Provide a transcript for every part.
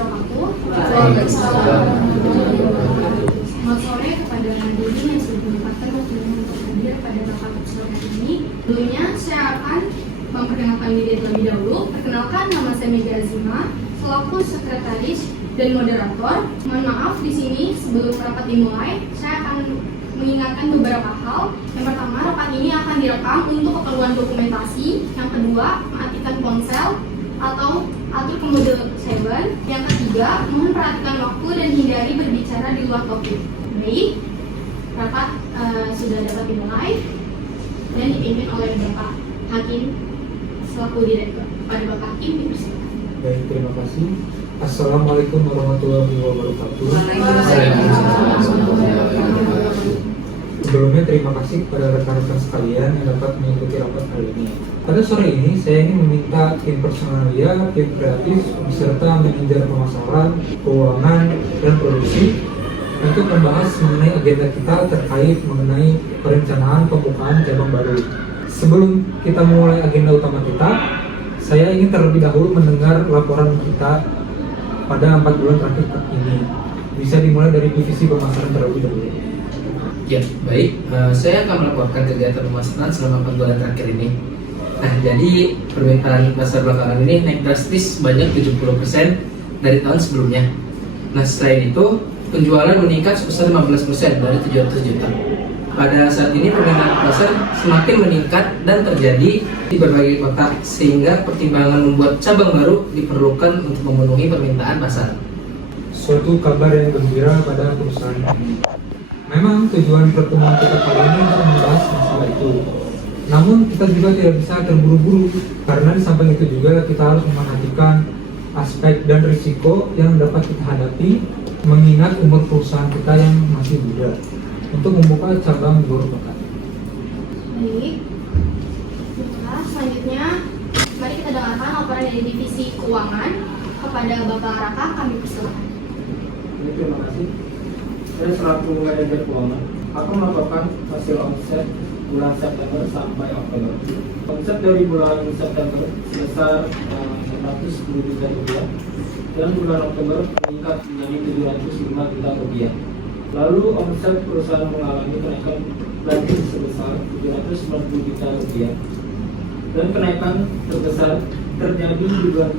wabarakatuh. Waalaikumsalam. Selamat sore kepada hadirin yang sudah menyempatkan waktunya untuk hadir pada rapat sore ini. Dulunya saya akan memperkenalkan diri terlebih dahulu. Perkenalkan, nama saya Mega Azima, selaku sekretaris dan moderator. Mohon maaf di sini sebelum rapat dimulai, saya akan mengingatkan beberapa hal. Yang pertama, rapat ini akan direkam untuk keperluan dokumentasi. Yang kedua, matikan ponsel atau atur ke mode silent. Yang ketiga, mohon perhatikan waktu dan hindari berbicara di luar topik. Baik, rapat sudah dapat dimulai dan dipimpin oleh Bapak Hakim selaku direktur. Pada Bapak Hakim, dipersilakan. Baik, terima kasih. Assalamualaikum warahmatullahi wabarakatuh. Sebelumnya terima kasih kepada rekan-rekan sekalian yang dapat mengikuti rapat kali ini. Pada sore ini saya ingin meminta tim personalia, tim kreatif, beserta manajer pemasaran, keuangan, dan produksi untuk membahas mengenai agenda kita terkait mengenai perencanaan pembukaan cabang baru. Sebelum kita mulai agenda utama kita, saya ingin terlebih dahulu mendengar laporan kita pada 4 bulan terakhir ini. Bisa dimulai dari divisi pemasaran terlebih dahulu. Ya, baik. Saya akan melaporkan kegiatan pemasaran selama 4 bulan terakhir ini. Nah, jadi permintaan pasar belakangan ini naik drastis banyak 70% dari tahun sebelumnya. Nah, selain itu, penjualan meningkat sebesar 15% dari 700 juta. Pada saat ini permintaan pasar semakin meningkat dan terjadi di berbagai kota, sehingga pertimbangan membuat cabang baru diperlukan untuk memenuhi permintaan pasar. Suatu kabar yang gembira pada perusahaan ini. Memang tujuan pertemuan kita kali ini untuk membahas masalah itu. Namun kita juga tidak bisa terburu-buru, karena di samping itu juga kita harus memperhatikan aspek dan risiko yang dapat kita hadapi mengingat umur perusahaan kita yang masih muda untuk membuka cabang di luar kota. Baik. Nah, selanjutnya mari kita dengarkan laporan dari divisi keuangan kepada Bapak Raka. Kami persilakan. Terima kasih. Saya selaku manajer keuangan akan melaporkan hasil omset bulan September sampai Oktober. Omset dari bulan September sebesar 110 juta rupiah dan bulan Oktober meningkat menjadi 705 juta rupiah. Lalu omset perusahaan mengalami kenaikan lagi sebesar 790 juta rupiah dan kenaikan terbesar terjadi di bulan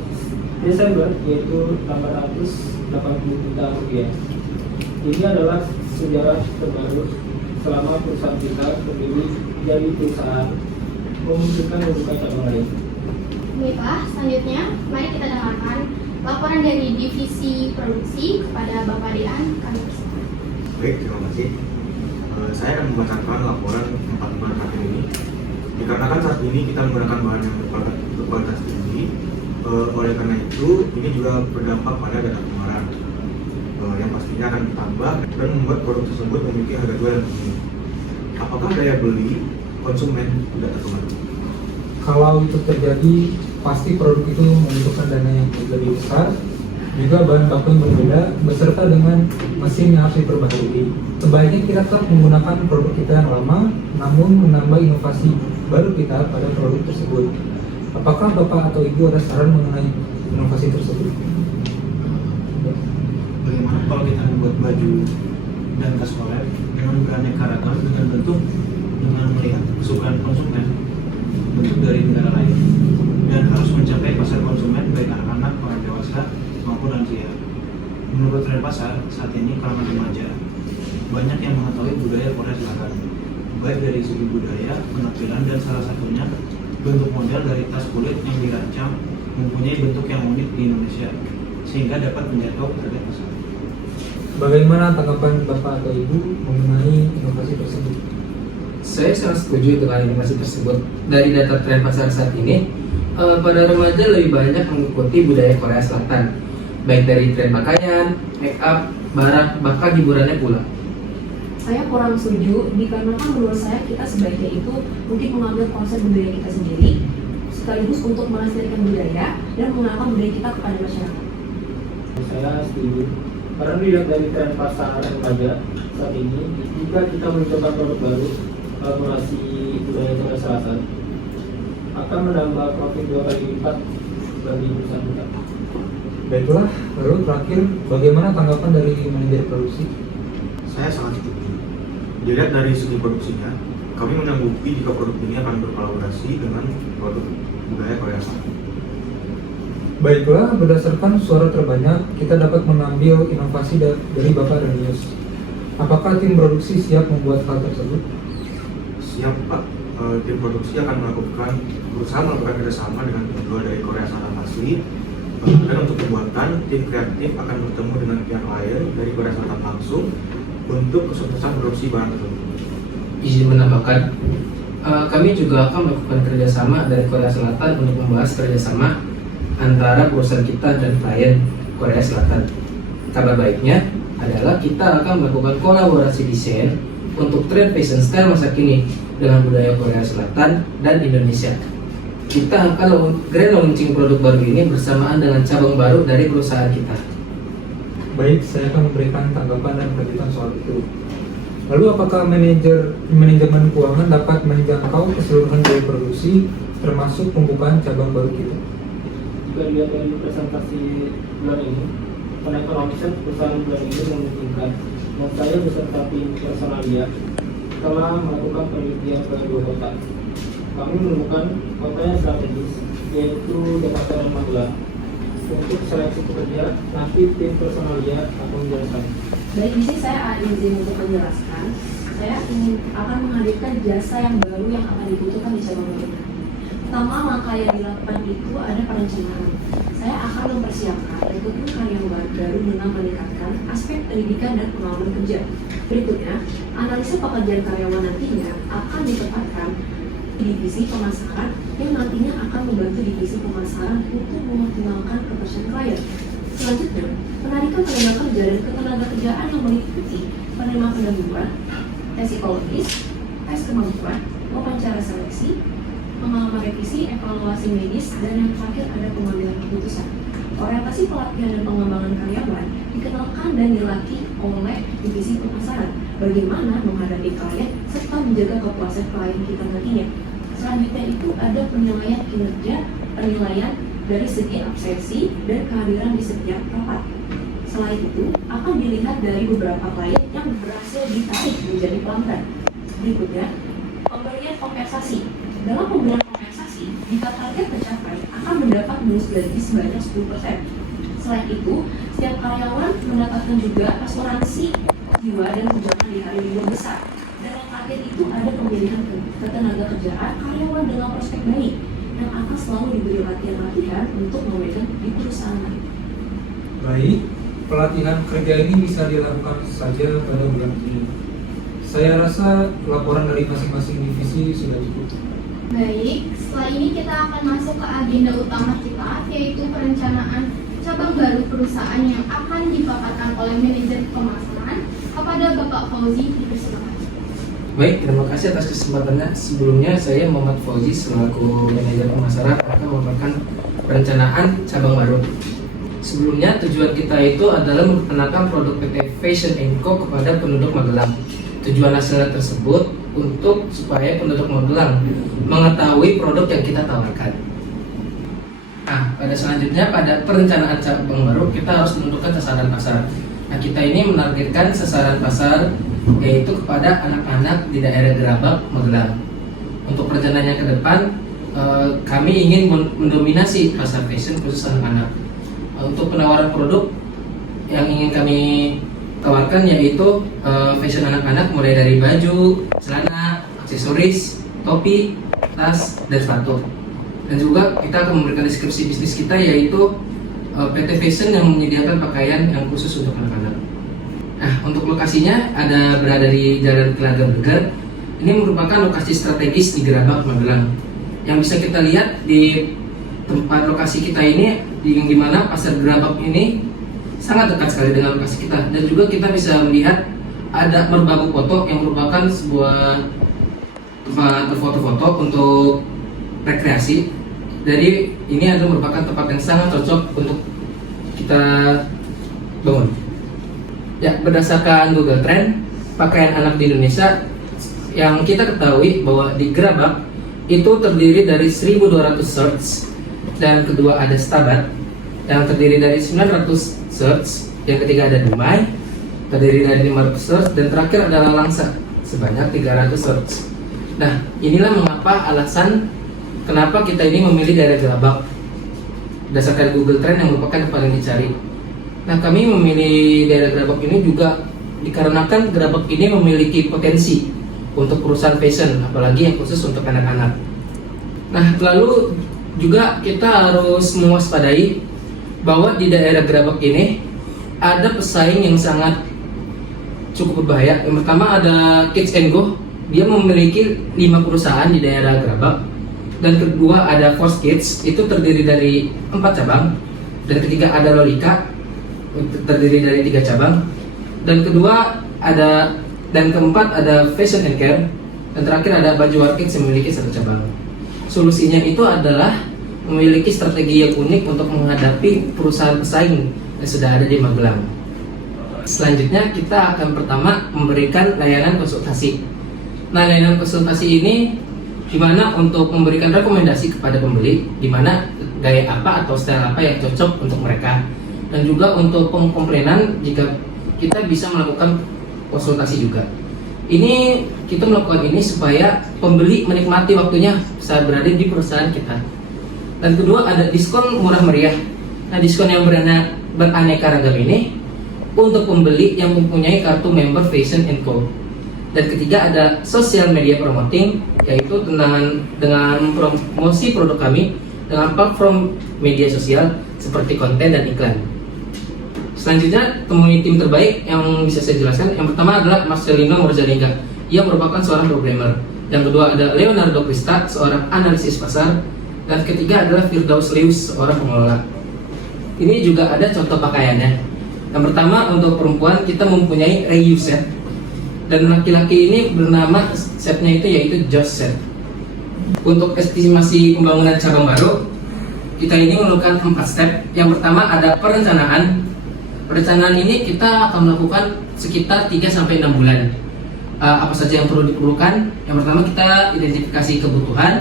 Desember yaitu 880 juta rupiah. Ini adalah sejarah terbaru selama perusahaan kita berdiri jadi perusahaan memungkinkan membuka cabang lain. Baiklah, selanjutnya mari kita dengarkan laporan dari divisi produksi kepada Bapak Dean. Kami persilakan. Baik, terima kasih. Saya akan membacakan laporan 4 bulan terakhir ini. Dikarenakan saat ini kita menggunakan bahan yang berkualitas tinggi, oleh karena itu ini juga berdampak pada data pengeluaran yang pastinya akan ditambah dan membuat produk tersebut memiliki harga jual yang tinggi. Apakah daya beli konsumen tidak terpengaruh? Kalau itu terjadi, pasti produk itu membutuhkan dana yang lebih besar, juga bahan baku yang berbeda, beserta dengan mesin yang harus diperbaharui. Sebaiknya kita tetap menggunakan produk kita yang lama, namun menambah inovasi baru kita pada produk tersebut. Apakah Bapak atau Ibu ada saran mengenai inovasi tersebut? Bagaimana kalau kita membuat baju dan tas kolek dengan beraneka ragam dengan bentuk dengan melihat kesukaan konsumen bentuk dari negara lain dan harus mencapai pasar konsumen baik anak-anak, orang dewasa maupun lansia. Menurut tren pasar saat ini kalangan remaja banyak yang mengetahui budaya Korea Selatan baik dari segi budaya, penampilan dan salah satunya bentuk model dari tas kulit yang dirancang mempunyai bentuk yang unik di Indonesia sehingga dapat menjangkau harga pasar. Bagaimana tanggapan Bapak atau Ibu mengenai inovasi tersebut? Saya sangat setuju dengan inovasi tersebut. Dari data tren pasar saat ini, pada remaja lebih banyak mengikuti budaya Korea Selatan, baik dari tren pakaian, make up, barang, bahkan hiburannya pula. Saya kurang setuju, dikarenakan menurut saya kita sebaiknya itu mungkin mengambil konsep budaya kita sendiri, sekaligus untuk melestarikan budaya dan mengenalkan budaya kita kepada masyarakat. Saya setuju. Karena dilihat dari tren pasar remaja saat ini, jika kita mencoba produk baru, kolaborasi budaya Korea Selatan, akan menambah profit 2 kali lipat bagi perusahaan kita. Baiklah, lalu terakhir, bagaimana tanggapan dari manajer produksi? Saya sangat setuju. Dilihat dari segi produksinya, kami menyanggupi jika produk ini akan berkolaborasi dengan produk budaya Korea Selatan. Baiklah, berdasarkan suara terbanyak, kita dapat mengambil inovasi dari Bapak Renius. Apakah tim produksi siap membuat hal tersebut? Siap Pak, tim produksi akan berusaha melakukan kerjasama dengan penjual dari Korea Selatan asli. Dan untuk pembuatan, tim kreatif akan bertemu dengan pihak lain dari Korea Selatan langsung untuk kesuksesan produksi bahan tersebut. Izin menambahkan, kami juga akan melakukan kerjasama dari Korea Selatan untuk membahas kerjasama antara perusahaan kita dan klien Korea Selatan. Kabar baiknya adalah kita akan melakukan kolaborasi desain untuk tren fashion style masa kini dengan budaya Korea Selatan dan Indonesia. Kita akan grand launching produk baru ini bersamaan dengan cabang baru dari perusahaan kita. Baik, saya akan memberikan tanggapan dan kelanjutan soal itu. Lalu apakah manajemen keuangan dapat menjangkau keseluruhan biaya produksi termasuk pembukaan cabang baru kita? Jika dilihat dari presentasi bulan ini, kenaikan omset perusahaan bulan ini memungkinkan. Dan saya beserta tim personalia telah melakukan penelitian ke 2 kota. Kami menemukan kota yang strategis, yaitu Jakarta dan Magelang. Untuk seleksi pekerja, nanti tim personalia akan menjelaskan. Baik, di sini saya izin untuk menjelaskan. Saya akan menghadirkan jasa yang baru yang akan dibutuhkan di cabang baru. Pertama, langkah yang dilakukan itu ada perencanaan. Saya akan mempersiapkan rekrutmen karyawan baru dengan meningkatkan aspek pendidikan dan pengalaman kerja. Berikutnya, analisa pekerjaan karyawan nantinya akan ditempatkan di divisi pemasaran yang nantinya akan membantu divisi pemasaran untuk mengoptimalkan kepercayaan klien. Selanjutnya, penarikan tenaga kerja dan ketenaga kerjaan yang meliputi penerimaan pendahuluan, tes psikologis, tes kemampuan, wawancara seleksi, pengalaman revisi, evaluasi medis, dan yang terakhir ada pengambilan keputusan. Orientasi pelatihan dan pengembangan karyawan dikenalkan dan dilatih oleh divisi pemasaran bagaimana menghadapi klien serta menjaga kepuasan klien kita nantinya. Selanjutnya itu ada penilaian kinerja, penilaian dari segi absensi dan kehadiran di setiap rapat. Selain itu, akan dilihat dari beberapa klien yang berhasil ditarik menjadi pelanggan. Berikutnya, pemberian kompensasi. Dalam pemberian kompensasi, jika target tercapai, akan mendapat bonus gaji sebanyak 10%. Selain itu, setiap karyawan mendapatkan juga asuransi jiwa dan tunjangan di hari libur besar. Dan yang terakhir itu ada pemilihan ketenaga kerjaan karyawan dengan prospek baik yang akan selalu diberi latihan-latihan untuk memegang di perusahaan lain. Baik, pelatihan kerja ini bisa dilakukan saja pada bulan ini. Saya rasa laporan dari masing-masing divisi sudah cukup. Baik, setelah ini kita akan masuk ke agenda utama kita, yaitu perencanaan cabang baru perusahaan yang akan dipaparkan oleh manajer pemasaran kepada Bapak Fauzi. Dipersilakan. Baik, terima kasih atas kesempatannya. Sebelumnya saya Muhammad Fauzi selaku manajer pemasaran akan memaparkan perencanaan cabang baru. Sebelumnya tujuan kita itu adalah memperkenalkan produk PT Fashion & Co kepada penduduk Magelang. Tujuan hasilnya tersebut untuk supaya penduduk Magelang mengetahui produk yang kita tawarkan. Nah, pada selanjutnya pada perencanaan cabang baru kita harus menentukan sasaran pasar. Nah, kita ini menargetkan sasaran pasar yaitu kepada anak-anak di daerah Gerabak, Magelang. Untuk perencanaannya ke depan, kami ingin mendominasi pasar fashion khusus anak-anak. Untuk penawaran produk yang ingin kami tawarkan yaitu fashion anak-anak mulai dari baju, celana, aksesoris, topi, tas, dan sepatu. Dan juga kita akan memberikan deskripsi bisnis kita yaitu PT Fashion yang menyediakan pakaian yang khusus untuk anak-anak. Nah, untuk lokasinya berada di Jalan Telaga Begar. Ini merupakan lokasi strategis di Gerabak, Magelang. Yang bisa kita lihat di tempat lokasi kita ini, di mana pasar Gerabak ini sangat dekat sekali dengan lokasi kita. Dan juga kita bisa melihat ada Merbabu Foto yang merupakan sebuah tempat berfoto-foto untuk rekreasi. Jadi ini adalah merupakan tempat yang sangat cocok untuk kita bangun. Ya, berdasarkan Google Trend, pakaian anak di Indonesia yang kita ketahui bahwa di Gerabak itu terdiri dari 1.200 shirts, dan kedua ada stabat, yang terdiri dari 900 search, yang ketiga ada Dumai, terdiri dari 500 search, dan terakhir adalah Langsa sebanyak 300 search. Nah, inilah mengapa alasan kenapa kita ini memilih daerah Gerabak berdasarkan Google Trend yang merupakan yang paling dicari. Nah, kami memilih daerah Gerabak ini juga dikarenakan Gerabak ini memiliki potensi untuk perusahaan fashion, apalagi yang khusus untuk anak-anak. Nah, lalu juga kita harus mewaspadai bahwa di daerah Gerabak ini ada pesaing yang sangat cukup berbahaya. Yang pertama ada Kids and Go, dia memiliki 5 perusahaan di daerah Gerabak. Dan kedua ada Force Kids, itu terdiri dari 4 cabang. Dan ketiga ada Lolika, terdiri dari 3 cabang. Dan keempat ada Fashion and Care. Dan terakhir ada Baju Warkids yang memiliki 1 cabang. Solusinya itu adalah memiliki strategi yang unik untuk menghadapi perusahaan pesaing yang sudah ada di Magelang. Selanjutnya kita akan pertama memberikan layanan konsultasi. Nah, layanan konsultasi ini dimana untuk memberikan rekomendasi kepada pembeli, dimana gaya apa atau style apa yang cocok untuk mereka, dan juga untuk pengkomplainan jika kita bisa melakukan konsultasi juga. Ini kita melakukan ini supaya pembeli menikmati waktunya saat berada di perusahaan kita. Dan kedua ada diskon murah meriah. Nah, diskon yang beraneka ragam ini untuk pembeli yang mempunyai kartu member Fashion & Co. Dan ketiga ada social media promoting, yaitu dengan promosi produk kami dengan platform media sosial seperti konten dan iklan. Selanjutnya temui tim terbaik yang bisa saya jelaskan. Yang pertama adalah Marcelino Morzalingga, ia merupakan seorang programmer. Yang kedua ada Leonardo Krista, seorang analisis pasar. Dan ketiga adalah Firdaus Leus, seorang pengelola. Ini juga ada contoh pakaiannya. Yang pertama untuk perempuan kita mempunyai reuse set. Dan laki-laki ini bernama setnya itu yaitu Josh set. Untuk estimasi pembangunan cabang baru, kita ini memerlukan 4 step. Yang pertama ada perencanaan. Perencanaan ini kita akan melakukan sekitar 3-6 bulan. Apa saja yang perlu diperlukan? Yang pertama kita identifikasi kebutuhan,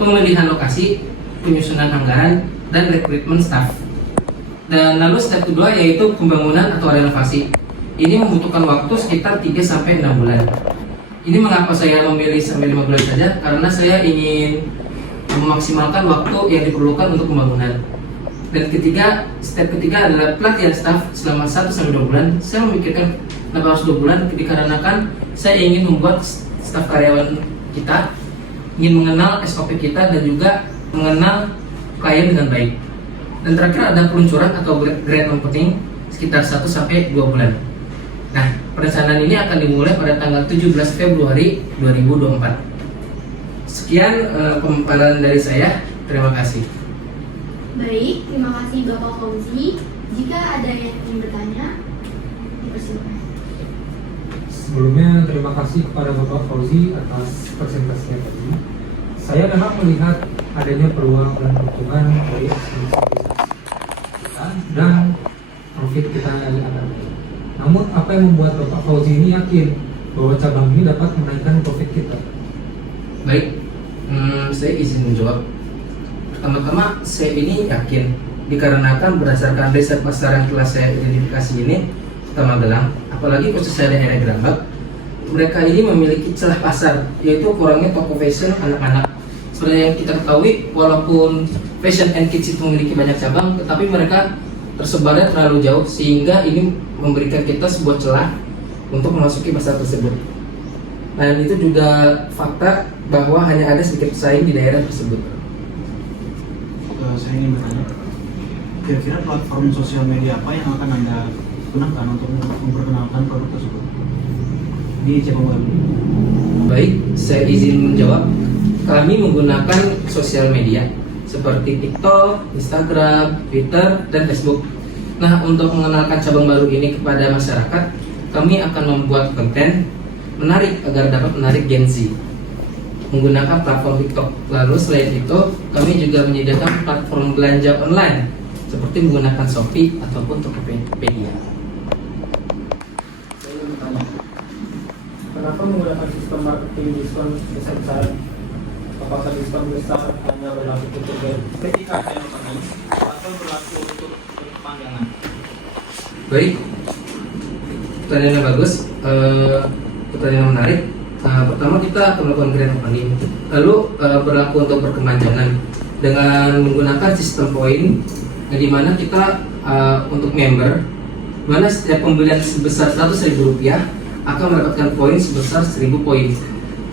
pemilihan lokasi, penyusunan anggaran, dan rekrutmen staff. Dan lalu step kedua yaitu pembangunan atau renovasi. Ini membutuhkan waktu sekitar 3-6 bulan. Ini mengapa saya memilih sampai 5 bulan saja? Karena saya ingin memaksimalkan waktu yang diperlukan untuk pembangunan. Dan step ketiga adalah pelatihan staff selama 1-2 bulan. Saya memikirkan kenapa harus 2 bulan, dikarenakan saya ingin membuat staf karyawan kita ingin mengenal SOP kita dan juga mengenal klien dengan baik. Dan terakhir ada peluncuran atau grand opening sekitar 1-2 bulan. Nah, perencanaan ini akan dimulai pada tanggal 17 Februari 2024. Sekian pemaparan dari saya. Terima kasih. Baik, terima kasih Bapak Fauzi. Jika ada yang ingin bertanya, dipersilakan. Sebelumnya terima kasih kepada Bapak Fauzi atas presentasinya tadi. Saya memang melihat adanya peluang dan keuntungan dari estimasi kita dan profit kita yang akan naik. Namun apa yang membuat Bapak Fauzi ini yakin bahwa cabang ini dapat menaikkan profit kita? Baik, saya izin menjawab. Pertama-tama saya ini yakin dikarenakan berdasarkan riset pasar yang telah saya identifikasi ini Kota Magelang, apalagi khusus saya daerah Gerabak, mereka ini memiliki celah pasar, yaitu kurangnya toko fashion anak-anak. Seperti yang kita ketahui, walaupun Fashion and Kids itu memiliki banyak cabang, tetapi mereka tersebarnya terlalu jauh, sehingga ini memberikan kita sebuah celah untuk memasuki pasar tersebut. Dan itu juga fakta bahwa hanya ada sedikit pesaing di daerah tersebut. Saya ingin bertanya, kira-kira platform sosial media apa yang akan Anda gunakan untuk memperkenalkan produk tersebut di cabang baru? Baik, saya izin menjawab. Kami menggunakan sosial media seperti TikTok, Instagram, Twitter, dan Facebook. Nah, untuk mengenalkan cabang baru ini kepada masyarakat, kami akan membuat konten menarik agar dapat menarik Gen Z menggunakan platform TikTok. Lalu selain itu, kami juga menyediakan platform belanja online seperti menggunakan Shopee ataupun Tokopedia. Saya ingin bertanya, kenapa menggunakan sistem marketing diskon besar-besaran? Apakah diskon besar hanya berlaku ketika saya membeli atau berlaku untuk pandangan. Baik, pertanyaan yang bagus, pertanyaan yang menarik. Pertama kita akan melakukan grand opening, lalu berlaku untuk berkepanjangan dengan menggunakan sistem poin, di mana kita untuk member, mana setiap pembelian sebesar Rp100.000 akan mendapatkan poin sebesar 1.000 poin.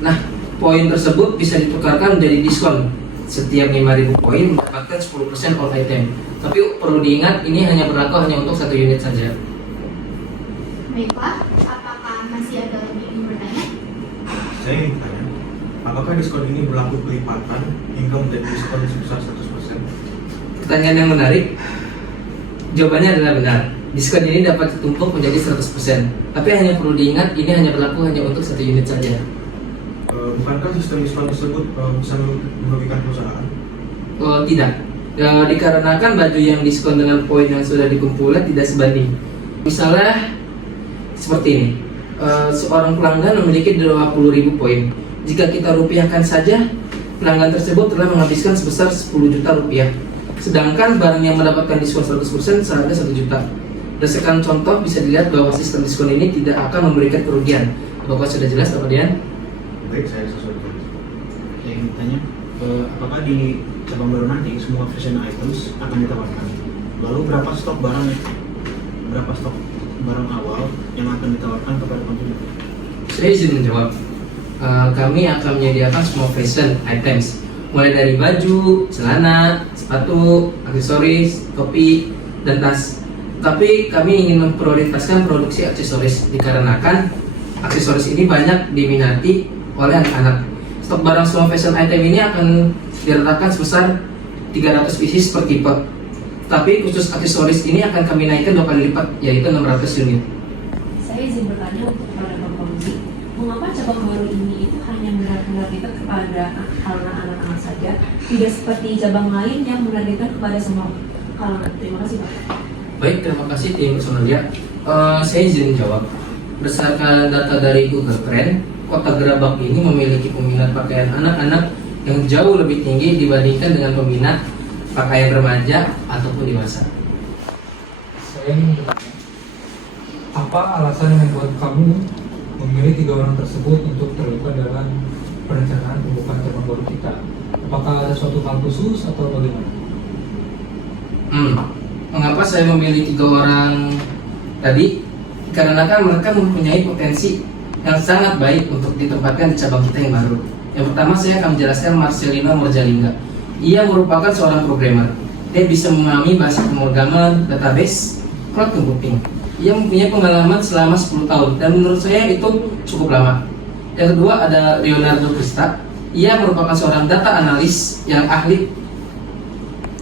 Nah, poin tersebut bisa ditukarkan menjadi diskon. Setiap 5.000 poin mendapatkan 10% all item. Tapi perlu diingat, ini hanya berlaku hanya untuk 1 unit saja. Baiklah, apakah masih ada lagi yang bertanya? Saya ingin bertanya, apakah diskon ini berlaku kelipatan hingga menjadi diskon sebesar 100%? Pertanyaan yang menarik. Jawabannya adalah benar. Diskon ini dapat ditumpuk menjadi 100%. Tapi hanya perlu diingat, ini hanya berlaku hanya untuk 1 unit saja. Bukankah sistem diskon tersebut bisa merugikan perusahaan? Tidak. Dikarenakan baju yang diskon dengan poin yang sudah dikumpulkan tidak sebanding. Misalnya seperti ini, seorang pelanggan memiliki 20.000 poin. Jika kita rupiahkan saja, pelanggan tersebut telah menghabiskan sebesar 10 juta rupiah. Sedangkan barang yang mendapatkan diskon 100% seharga 1 juta. Berdasarkan contoh bisa dilihat bahwa sistem diskon ini tidak akan memberikan kerugian. Apakah sudah jelas, Pak Dian? Baik, saya sesuai. Saya ingin bertanya, apakah di cabang baru nanti semua fashion items akan ditawarkan? Lalu berapa stok barang awal yang akan ditawarkan kepada konsumen? Saya izin menjawab. Kami akan menyediakan semua fashion items, mulai dari baju, celana, sepatu, aksesoris, topi, dan tas. Tapi kami ingin memprioritaskan produksi aksesoris dikarenakan aksesoris ini banyak diminati oleh anak-anak. Stok barang semua fashion item ini akan diratakan sebesar 300 pieces per tipe. Tapi khusus aksesoris ini akan kami naikkan 2 kali lipat, yaitu 600 unit. Saya izin bertanya untuk kepada Bapak Komisi, mengapa cabang baru ini itu hanya menargetkan kepada kalangan anak-anak saja, tidak seperti cabang lain yang menargetkan kepada semua kalangan? Terima kasih, Pak. Baik, terima kasih tim Sonalia. Saya izin jawab. Berdasarkan data dari Google Trend, Kota Gerabak ini memiliki peminat pakaian anak-anak yang jauh lebih tinggi dibandingkan dengan peminat pakaian remaja ataupun dewasa. Saya ingin bertanya, apa alasan yang membuat kamu memilih 3 orang tersebut untuk terlibat dalam perencanaan pembukaan cabang baru kita? Apakah ada suatu hal khusus atau bagaimana? Mengapa saya memilih 3 orang tadi? Karena mereka mempunyai potensi yang sangat baik untuk ditempatkan di cabang kita yang baru. Yang pertama saya akan menjelaskan Marcelino Morjalingga. Ia merupakan seorang programmer. Dia bisa memahami bahasa pemrograman, database, cloud computing. Ia mempunyai pengalaman selama 10 tahun dan menurut saya itu cukup lama. Yang kedua ada Leonardo Krista. Ia merupakan seorang data analis yang ahli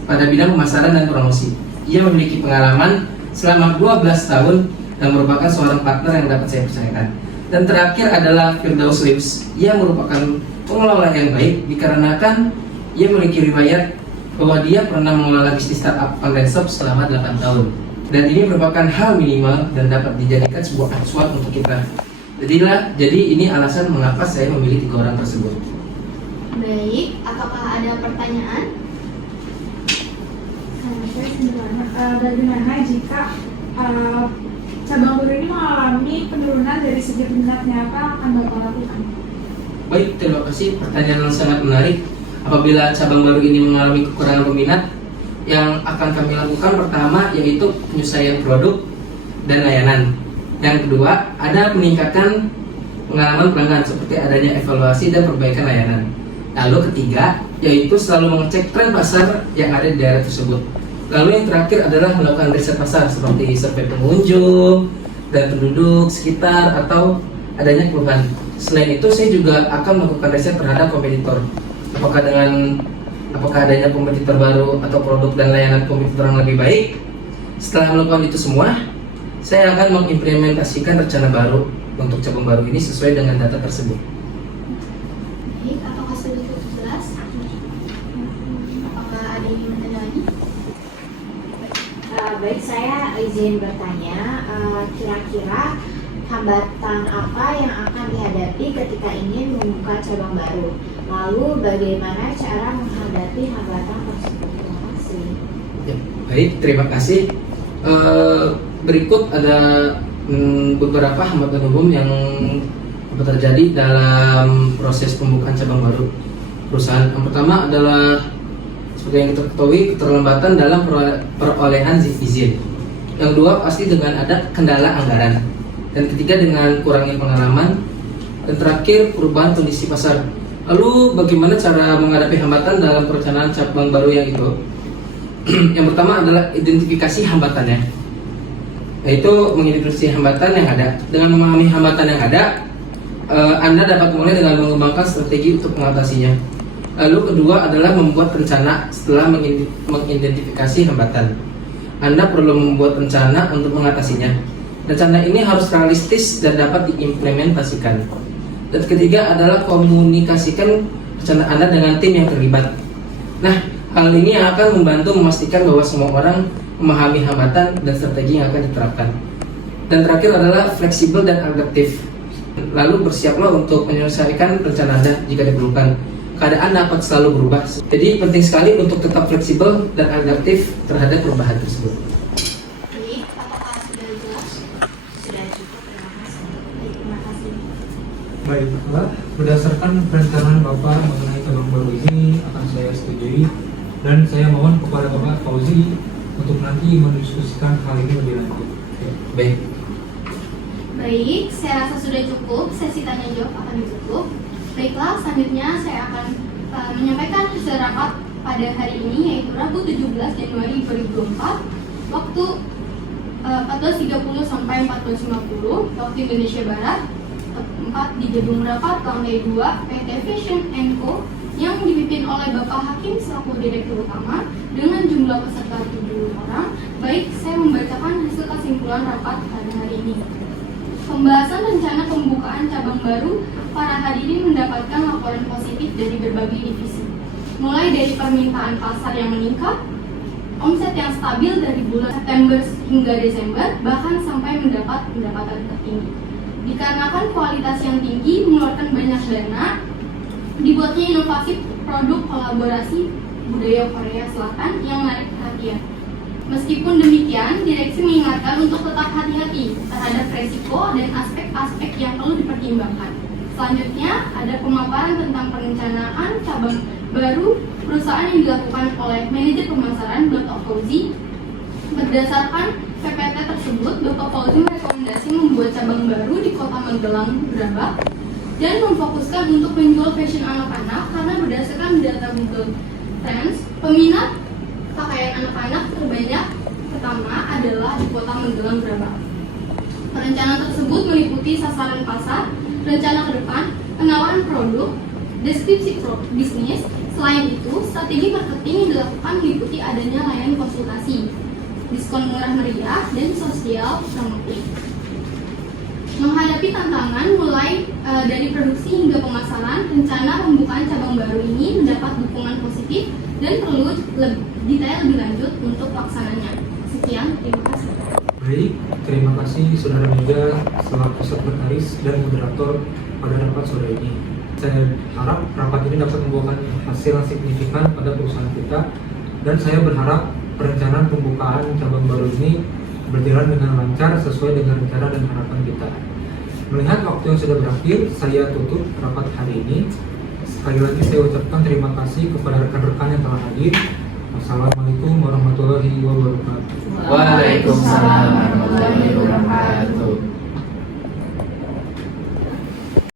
pada bidang pemasaran dan promosi. Ia memiliki pengalaman selama 12 tahun dan merupakan seorang partner yang dapat saya percayakan. Dan terakhir adalah Firdaus Lips. Ia merupakan pengelola yang baik dikarenakan ia memiliki riwayat bahwa dia pernah mengelola bisnis startup online shop selama 8 tahun. Dan ini merupakan hal minimal dan dapat dijadikan sebuah acuan untuk kita. Jadi ini alasan mengapa saya memilih 3 orang tersebut. Baik, apakah ada pertanyaan? Bagaimana jika cabang baru ini mengalami penurunan dari segi peminatnya, apa akan Bapak lakukan? Baik, terima kasih. Pertanyaan yang sangat menarik. Apabila cabang baru ini mengalami kekurangan peminat, yang akan kami lakukan pertama yaitu penyesuaian produk dan layanan. Yang kedua, ada peningkatan pengalaman pelanggan seperti adanya evaluasi dan perbaikan layanan. Lalu ketiga, yaitu selalu mengecek tren pasar yang ada di daerah tersebut. Lalu yang terakhir adalah melakukan riset pasar seperti survei pengunjung dan penduduk sekitar atau adanya keluhan. Selain itu, saya juga akan melakukan riset terhadap kompetitor. Apakah adanya kompetitor baru atau produk dan layanan kompetitor yang lebih baik? Setelah melakukan itu semua, saya akan mengimplementasikan rencana baru untuk cabang baru ini sesuai dengan data tersebut. Baik, apakah sudah cukup jelas? Apakah ada yang ingin bertanya lagi? Baik, saya izin bertanya, kira-kira hambatan apa yang akan dihadapi ketika ingin membuka cabang baru? Lalu bagaimana cara menghadapi hambatan tersebut? Terima kasih. Ya, baik, terima kasih. Berikut ada beberapa hambatan umum yang terjadi dalam proses pembukaan cabang baru perusahaan. Yang pertama adalah seperti yang kita ketahui, keterlambatan dalam perolehan izin. Yang kedua pasti dengan ada kendala anggaran. Dan ketiga dengan kurangnya pengalaman. Dan terakhir perubahan kondisi pasar. Lalu bagaimana cara menghadapi hambatan dalam perencanaan cabang baru yang itu? Yang pertama adalah identifikasi hambatannya, yaitu mengidentifikasi hambatan yang ada. Dengan memahami hambatan yang ada, Anda dapat mulai dengan mengembangkan strategi untuk mengatasinya. Lalu kedua adalah membuat rencana setelah mengidentifikasi hambatan. Anda perlu membuat rencana untuk mengatasinya. Rencana ini harus realistis dan dapat diimplementasikan. Dan ketiga adalah komunikasikan rencana Anda dengan tim yang terlibat. Nah, hal ini yang akan membantu memastikan bahwa semua orang memahami hambatan dan strategi yang akan diterapkan. Dan terakhir adalah fleksibel dan adaptif. Lalu bersiaplah untuk menyelesaikan rencana Anda jika diperlukan. Keadaan dapat selalu berubah. Jadi penting sekali untuk tetap fleksibel dan adaptif terhadap perubahan tersebut. Baik, apakah sudah jelas? Sudah cukup, terima kasih. Baik, Bapak. Berdasarkan perencanaan Bapak mengenai cabang baru ini akan saya setujui dan saya mohon kepada Bapak Fauzi untuk nanti mendiskusikan hal ini lebih lanjut. Baik. Baik, saya rasa sudah cukup. Sesi tanya jawab akan ditutup. Baiklah, selanjutnya saya akan menyampaikan hasil rapat pada hari ini, yaitu Rabu 17 Januari 2024, waktu 14.30 sampai 14.50 waktu Indonesia Barat, tempat di gedung rapat lantai 2 PT Fashion & Co yang dipimpin oleh Bapak Hakim selaku Direktur Utama dengan jumlah peserta 7 orang. Baik, saya membacakan hasil kesimpulan rapat pada hari ini. Pembahasan rencana pembukaan cabang baru, para hadirin mendapatkan laporan positif dari berbagai divisi. Mulai dari permintaan pasar yang meningkat, omset yang stabil dari bulan September hingga Desember, bahkan sampai mendapat pendapatan tertinggi. Dikarenakan kualitas yang tinggi, mengeluarkan banyak dana, dibuatnya inovasi produk kolaborasi budaya Korea Selatan yang menarik perhatian. Meskipun demikian, direksi mengingatkan untuk tetap hati-hati terhadap resiko dan aspek-aspek yang perlu dipertimbangkan. Selanjutnya, ada pemaparan tentang perencanaan cabang baru perusahaan yang dilakukan oleh manajer pemasaran Bapak Fauzi. Berdasarkan PPT tersebut, Bapak Fauzi merekomendasi membuat cabang baru di Kota Magelang, Brabak, dan memfokuskan untuk menjual fashion anak-anak karena berdasarkan data Google Trends, peminat pakaian anak-anak terbanyak pertama adalah di Kota Magelang, Brabak. Perencanaan tersebut meliputi sasaran pasar, rencana ke depan, penawaran produk, deskripsi bisnis. Selain itu, strategi marketing yang dilakukan meliputi adanya layanan konsultasi, diskon murah meriah, dan sosial promoting. Menghadapi tantangan mulai dari produksi hingga pemasaran, rencana pembukaan cabang baru ini mendapat dukungan positif dan perlu detail lebih lanjut untuk pelaksananya. Sekian, terima kasih. Baik, terima kasih Saudara Mega selaku sekretaris dan moderator pada rapat sore ini. Saya harap rapat ini dapat membuahkan hasil yang signifikan pada perusahaan kita, dan saya berharap perencanaan pembukaan cabang baru ini berjalan dengan lancar sesuai dengan rencana dan harapan kita. Melihat waktu yang sudah berakhir, saya tutup rapat hari ini. Sekali lagi saya ucapkan terima kasih kepada rekan-rekan yang telah hadir. Wassalamualaikum warahmatullahi wabarakatuh. Waalaikumsalam.